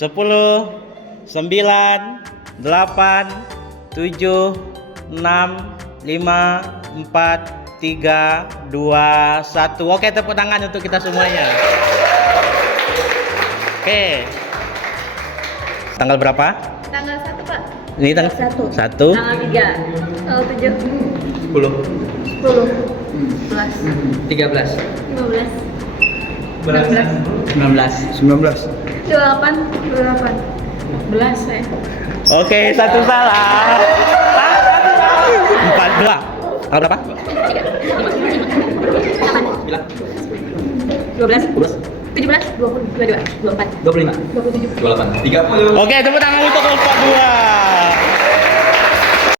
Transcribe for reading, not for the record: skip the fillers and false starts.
10, 9, 8, 7, 6, 5, 4, 3, 2, 1. Oke, tepuk tangan untuk kita semuanya. Oke. Tanggal berapa? Tanggal 1, Pak. Ini tanggal 1. Tanggal 3. Tanggal 7. 10, 10. 11. 13, 15. 19, 28. 28. 11 saya. Oke, satu salah. 14. Tanggal berapa? 12. 17. 20. 22. 24. 25, 27. 28, 30. Oke, tepuk tangan untuk kelompok 2.